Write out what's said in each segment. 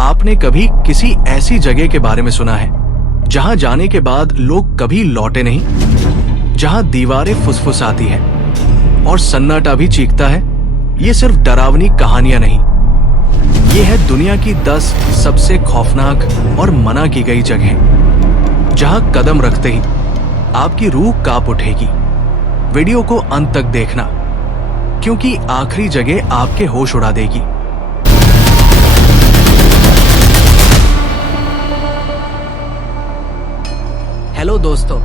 आपने कभी किसी ऐसी जगह के बारे में सुना है जहां जाने के बाद लोग कभी लौटे नहीं, जहां दीवारें फुसफुसाती हैं और सन्नाटा भी चीखता है? ये सिर्फ डरावनी कहानियां नहीं, ये है दुनिया की 10 सबसे खौफनाक और मना की गई जगह जहां कदम रखते ही आपकी रूह कांप उठेगी। वीडियो को अंत तक देखना, क्योंकि आखिरी जगह आपके होश उड़ा देगी। हेलो दोस्तों,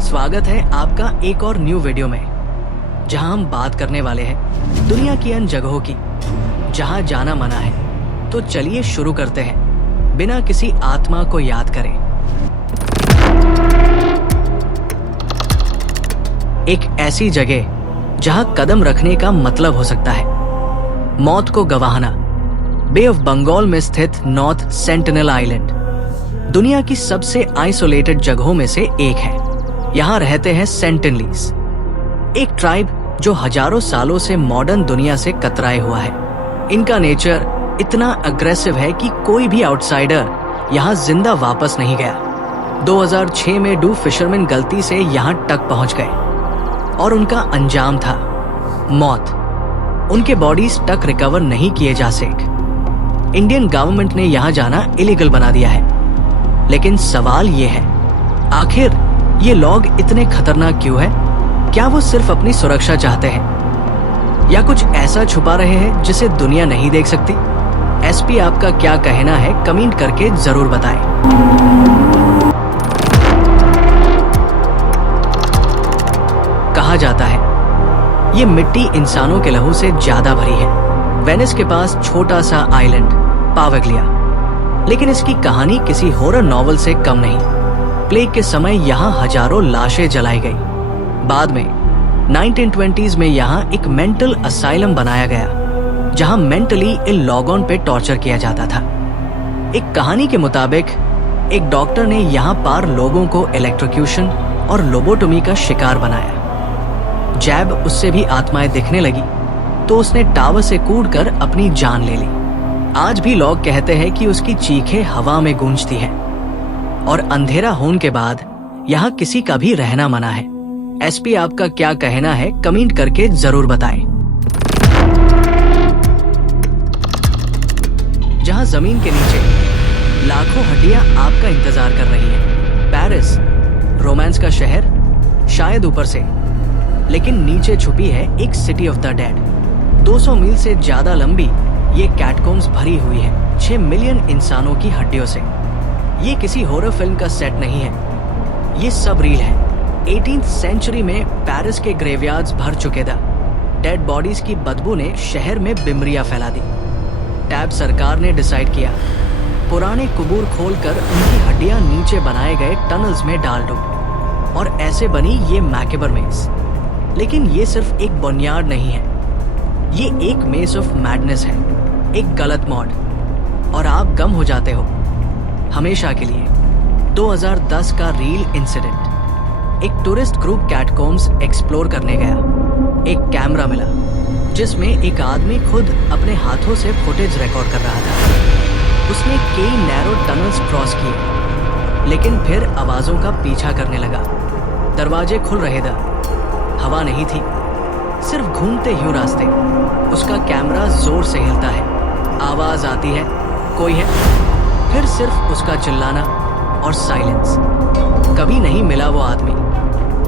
स्वागत है आपका एक और न्यू वीडियो में, जहां हम बात करने वाले हैं दुनिया की उन जगहों की जहां जाना मना है। तो चलिए शुरू करते हैं बिना किसी आत्मा को याद करें। एक ऐसी जगह जहां कदम रखने का मतलब हो सकता है मौत को गवाहना। बे ऑफ बंगाल में स्थित नॉर्थ सेंटिनल आइलैंड दुनिया की सबसे आइसोलेटेड जगहों में से एक है। यहाँ रहते हैं सेंटिनलीज, एक ट्राइब जो हजारों सालों से मॉडर्न दुनिया से कतराए हुआ है। इनका नेचर इतना अग्रेसिव है कि कोई भी आउटसाइडर यहाँ जिंदा वापस नहीं गया। 2006 में 2 फिशरमैन गलती से यहाँ तक पहुंच गए और उनका अंजाम था मौत। उनके बॉडीज तक रिकवर नहीं किए जा सके। इंडियन गवर्नमेंट ने यहाँ जाना इलीगल बना दिया है। लेकिन सवाल ये है, आखिर ये लोग इतने खतरनाक क्यों हैं? क्या वो सिर्फ अपनी सुरक्षा चाहते हैं या कुछ ऐसा छुपा रहे हैं जिसे दुनिया नहीं देख सकती? एसपी आपका क्या कहना है कमेंट करके जरूर बताएं। कहा जाता है ये मिट्टी इंसानों के लहू से ज्यादा भरी है। वेनिस के पास छोटा सा आइलैंड पावगलिया, लेकिन इसकी कहानी किसी हॉरर नॉवल से कम नहीं। प्लेग के समय यहाँ हजारों लाशें जलाई गई। बाद में 1920s में यहाँ एक मेंटल असाइलम बनाया गया, जहाँ मेंटली इल लोगों पे टॉर्चर किया जाता था। एक कहानी के मुताबिक एक डॉक्टर ने यहाँ पार लोगों को इलेक्ट्रोक्यूशन और लोबोटोमी का शिकार बनाया। जैब उससे भी आत्माएं दिखने लगी तो उसने टावर से कूदकर अपनी जान ले ली। आज भी लोग कहते हैं कि उसकी चीखें हवा में गूंजती है और अंधेरा होने के बाद यहाँ किसी का भी रहना मना है। एसपी आपका क्या कहना है कमेंट करके जरूर बताएं। जहाँ जमीन के नीचे लाखों हड्डियां आपका इंतजार कर रही हैं। पेरिस रोमांस का शहर शायद ऊपर से, लेकिन नीचे छुपी है एक सिटी ऑफ द डेड। 200 मील से ज्यादा लंबी ये कैटकॉम्स भरी हुई है 6 मिलियन इंसानों की हड्डियों से। ये किसी हॉरर फिल्म का सेट नहीं है, ये सब रियल है। 18th सेंचुरी में पेरिस के ग्रेवयार्ड्स भर चुके थे। डेड बॉडीज की बदबू ने शहर में बीमारियां फैला दी। टैब सरकार ने डिसाइड किया पुराने कुबूर खोलकर उनकी हड्डियां नीचे बनाए गए टनल्स में डाल दो, और ऐसे बनी ये मैकेबर मेज। लेकिन ये सिर्फ एक बुनियाद नहीं है, ये एक मेज ऑफ मैडनेस है, एक गलत मॉड, और आप गम हो जाते हो हमेशा के लिए। 2010 का रियल इंसिडेंट। एक टूरिस्ट ग्रुप कैटकॉम्स एक्सप्लोर करने गया। एक कैमरा मिला जिसमें एक आदमी खुद अपने हाथों से फुटेज रिकॉर्ड कर रहा था। उसने कई नैरो टनल्स क्रॉस किए, लेकिन फिर आवाजों का पीछा करने लगा। दरवाजे खुल रहे थे, हवा नहीं थी, सिर्फ घूमते हुए रास्ते। उसका कैमरा जोर से हिलता है, आवाज आती है, कोई है, फिर सिर्फ उसका चिल्लाना और साइलेंस। कभी नहीं मिला वो आदमी।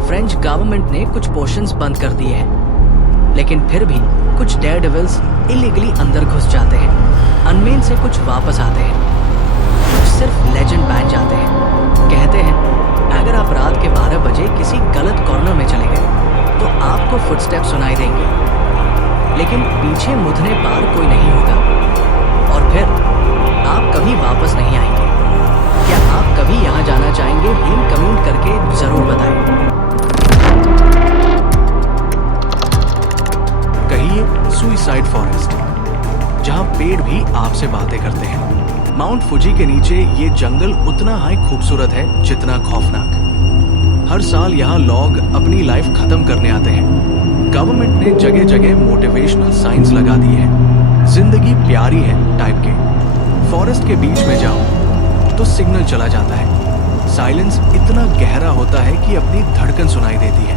फ्रेंच गवर्नमेंट ने कुछ पोर्शंस बंद कर दिए हैं, लेकिन फिर भी कुछ डेयरडेविल्स इलीगली अंदर घुस जाते हैं। अनमेन से कुछ वापस आते हैं, कुछ सिर्फ लेजेंड बन जाते हैं। कहते हैं अगर आप रात के 12 बजे किसी गलत कॉर्नर में चले गए तो आपको फुटस्टेप सुनाई देंगे, लेकिन पीछे मुड़ने पार कोई नहीं होगा, और फिर आप कभी वापस नहीं आएंगे। क्या आप कभी यहाँ जाना चाहेंगे? कमेंट करके जरूर बताएं। कहिए सुइसाइड फॉरेस्ट, जहाँ पेड़ भी आपसे बातें करते हैं। माउंट फुजी के नीचे ये जंगल उतना ही खूबसूरत है जितना खौफनाक। हर साल यहाँ लोग अपनी लाइफ खत्म करने आते हैं। गवर्नमेंट ने जगह जगह मोटिवेशनल साइंस लगा दिए हैं, जिंदगी प्यारी है टाइप के। फॉरेस्ट के बीच में जाओ तो सिग्नल चला जाता है। साइलेंस इतना गहरा होता है कि अपनी धड़कन सुनाई देती है।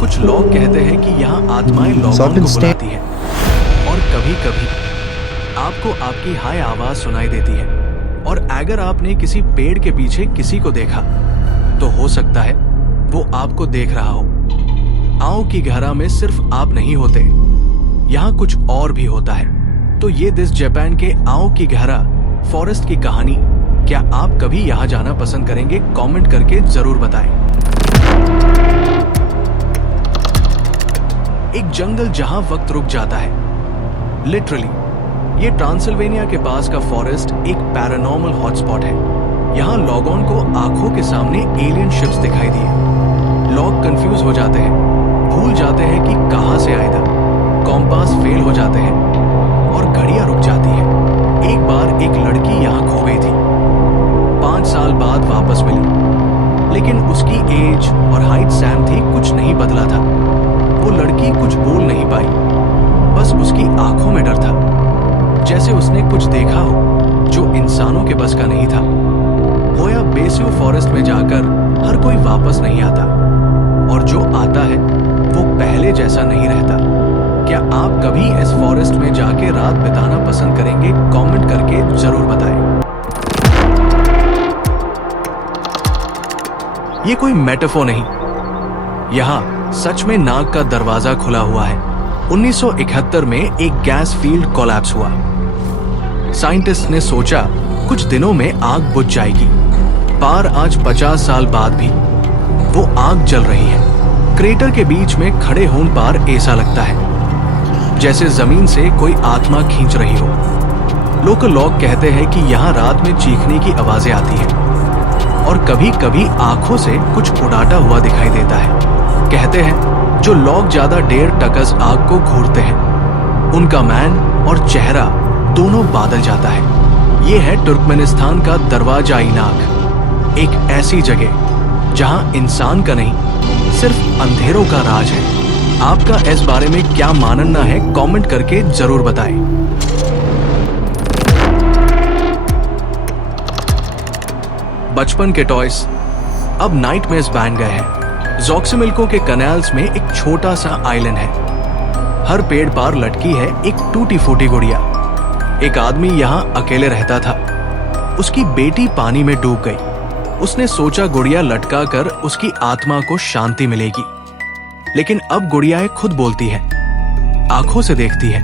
कुछ लोग कहते हैं कि यहाँ आत्माएं लोगों को बुलाती है और कभी कभी आपको आपकी हाय आवाज सुनाई देती है। और अगर आपने किसी पेड़ के पीछे किसी को देखा तो हो सकता है वो आपको देख रहा हो। आओ की गहरा में सिर्फ आप नहीं होते, यहाँ कुछ और भी होता है। तो ये दिस जापान के आओ की गहरा फॉरेस्ट की कहानी, क्या आप कभी यहाँ जाना पसंद करेंगे? कमेंट करके जरूर बताएं। एक जंगल जहां वक्त रुक जाता है, लिटरली। ये ट्रांसिल्वेनिया के पास का फॉरेस्ट एक पैरानॉर्मल हॉटस्पॉट है। यहाँ लोगों को आंखों के सामने एलियन शिप्स दिखाई दिए। लोग कंफ्यूज हो जाते हैं, भूल जाते हैं कि कहां से आए था, कॉम्पास फेल हो जाते हैं और घड़ियां रुक जाती है। एक बार एक लड़की यहाँ खो गई थी, 5 साल बाद वापस मिली, लेकिन उसकी एज और हाइट सेम थी, कुछ नहीं बदला था। वो लड़की कुछ बोल नहीं पाई, बस उसकी आंखों में डर था, जैसे उसने कुछ देखा हो जो इंसानों के बस का नहीं था। होया बेसियो फॉरेस्ट में जाकर हर कोई वापस नहीं आता, और जो आता है वो पहले जैसा नहीं रहता। क्या आप कभी इस फॉरेस्ट में जाके रात बिताना पसंद करेंगे? कमेंट करके जरूर बताएं। ये कोई मेटाफोर नहीं, यहाँ सच में नाग का दरवाजा खुला हुआ है। 1971 में एक गैस फील्ड कोलैप्स हुआ। साइंटिस्ट ने सोचा कुछ दिनों में आग बुझ जाएगी, पर आज 50 साल बाद भी वो आग जल रही है। क्रेटर के बीच में खड़े होने पर ऐसा लगता है जैसे जमीन से कोई आत्मा खींच रही हो। लोकल लोग कहते हैं कि यहाँ रात में चीखने की आवाजें आती हैं और कभी कभी आंखों से कुछ उड़ाता हुआ दिखाई देता है। कहते हैं जो लोग ज्यादा देर तक आग को घूरते हैं उनका मैन और चेहरा दोनों बादल जाता है। ये है तुर्कमेनिस्तान का दरवाजा-ए नाग, एक ऐसी जगह जहां इंसान का नहीं सिर्फ अंधेरों का राज है। आपका इस बारे में क्या मानना है? कमेंट करके जरूर बताएं। बचपन के टॉयज अब नाइटमेयर्स बन गए हैं। जोक्सिमिल्को के कनाल्स में एक छोटा सा आइलैंड है। हर पेड़ पर लटकी है एक टूटी फूटी गुड़िया। एक आदमी यहाँ अकेले रहता था। उसकी बेटी पानी में डूब गई। उसने सोचा गुड़िया लटका कर उसकी आत्मा को शांति मिलेगी, लेकिन अब गुड़िया खुद बोलती है, आंखों से देखती है,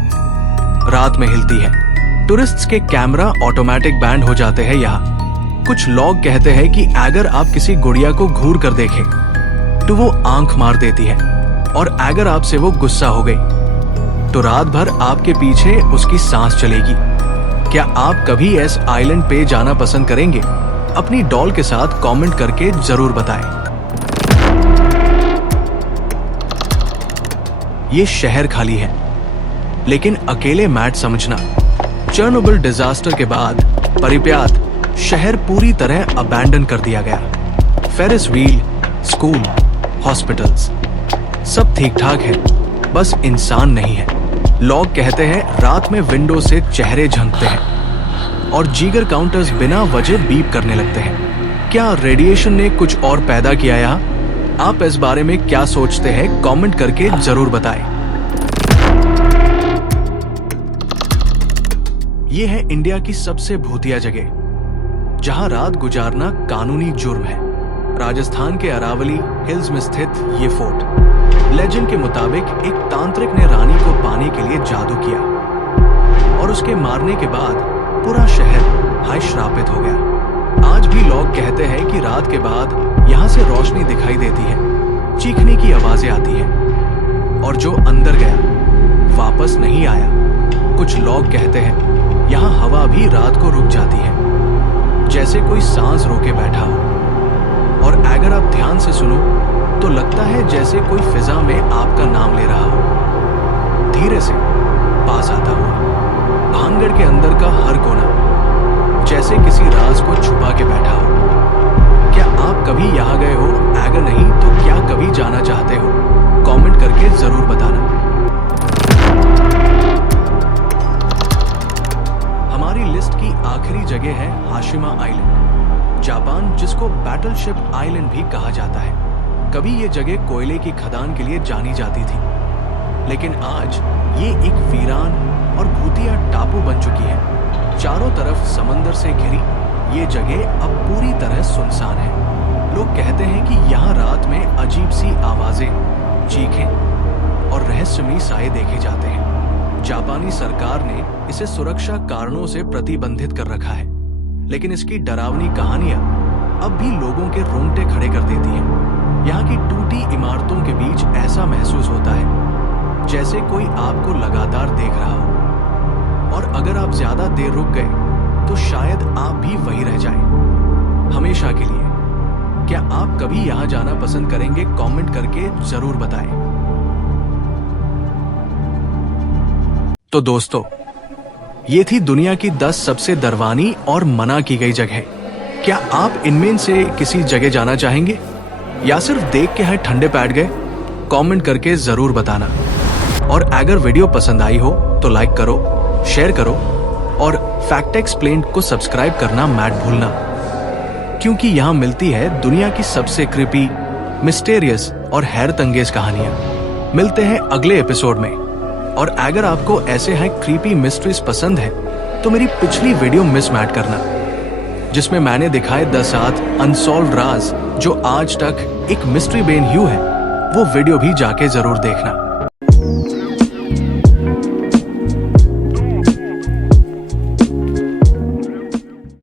रात में हिलती है। टूरिस्ट्स के कैमरा ऑटोमेटिक बैंड हो जाते हैं यहाँ। कुछ लोग कहते हैं कि अगर आप किसी गुड़िया को घूर कर देखें तो वो आंख मार देती है, और अगर आपसे वो गुस्सा हो गई तो रात भर आपके पीछे उसकी सांस चलेगी। क्या आप कभी इस आइलैंड पे जाना पसंद करेंगे? अपनी डॉल के साथ कमेंट करके जरूर बताएं। ये शहर खाली है, लेकिन अकेले मैट समझना। चेरनोबिल डिजास्टर के बाद परिप्यात शहर पूरी तरह अबैंडन कर दिया गया। फेरिस व्हील, स्कूल, हॉस्पिटल्स सब ठीक ठाक है, बस इंसान नहीं है। लोग कहते हैं रात में विंडो से चेहरे झंकते हैं और जीगर काउंटर्स बिना वजह बीप करने लगते हैं। क्या रेडिएशन ने कुछ और पैदा किया यहाँ? आप इस बारे में क्या सोचते हैं? कमेंट करके जरूर बताएं। ये है इंडिया की सबसे भूतिया जगह, जहां रात गुजारना कानूनी जुर्म है। राजस्थान के अरावली हिल्स में स्थित ये फोर्ट। लेजेंड के मुताबिक एक तांत्रिक ने रानी को पाने के लिए जादू किया और उसके मारने के बाद पूरा शहर हाय श्रापित हो गया। आज भी लोग कहते हैं कि रात के बाद यहाँ से रोशनी दिखाई देती है, चीखने की आवाजें आती हैं, और जो अंदर गया वापस नहीं आया। कुछ लोग कहते हैं यहाँ हवा भी रात को रुक जाती है, जैसे कोई सांस रोके बैठा हो, और अगर आप ध्यान से सुनो तो लगता है जैसे कोई फिजा में आपका नाम ले रहा हो, धीरे से पास आता हुआ। भांगड़ के अंदर का हर कोना जैसे किसी राज को छुपा के बैठा हो। क्या आप कभी यहाँ गए हो? अगर नहीं तो क्या कभी जाना चाहते हो? कमेंट करके जरूर बताना। हमारी लिस्ट की आखिरी जगह है हाशिमा आइलैंड, जापान, जिसको बैटलशिप आइलैंड भी कहा जाता है। कभी ये जगह कोयले की खदान के लिए जानी जाती थी, लेकिन आज ये एक वीरान और भूतिया टापू बन चुकी है। चारों तरफ समंदर से घिरी ये जगह अब पूरी तरह सुनसान है। लोग कहते हैं कि यहाँ रात में अजीब सी आवाजें, चीखें और रहस्यमयी साए देखे जाते हैं। जापानी सरकार ने इसे सुरक्षा कारणों से प्रतिबंधित कर रखा है, लेकिन इसकी डरावनी कहानियां अब भी लोगों के रोंगटे खड़े कर देती हैं। यहाँ की टूटी इमारतों के बीच ऐसा महसूस होता है जैसे कोई आपको लगातार देख रहा हो, और अगर आप ज्यादा देर रुक गए तो शायद आप भी वही रह जाएं, हमेशा के लिए। क्या आप कभी यहाँ जाना पसंद करेंगे? कमेंट करके जरूर बताएं। तो दोस्तों, ये थी दुनिया की 10 सबसे डरावनी और मना की गई जगह। क्या आप इनमें से किसी जगह जाना चाहेंगे या सिर्फ देख के हैं ठंडे पैट गए? कमेंट करके जरूर बताना। और अगर वीडियो पसंद आई हो तो लाइक करो, शेयर करो और फैक्ट एक्सप्लेन्ड को सब्सक्राइब करना मत भूलना, क्योंकि यहाँ मिलती है दुनिया की सबसे क्रीपी, मिस्टीरियस और हैरतअंगेज कहानियां। मिलते हैं अगले एपिसोड में। और अगर आपको ऐसे हैं क्रीपी मिस्ट्रीज पसंद है तो मेरी पिछली वीडियो मिस मत करना, जिसमें मैंने दिखाए 10 अनसॉल्व राज जो आज तक एक मिस्ट्री बेन ह्यू है। वो वीडियो भी जाके जरूर देखना।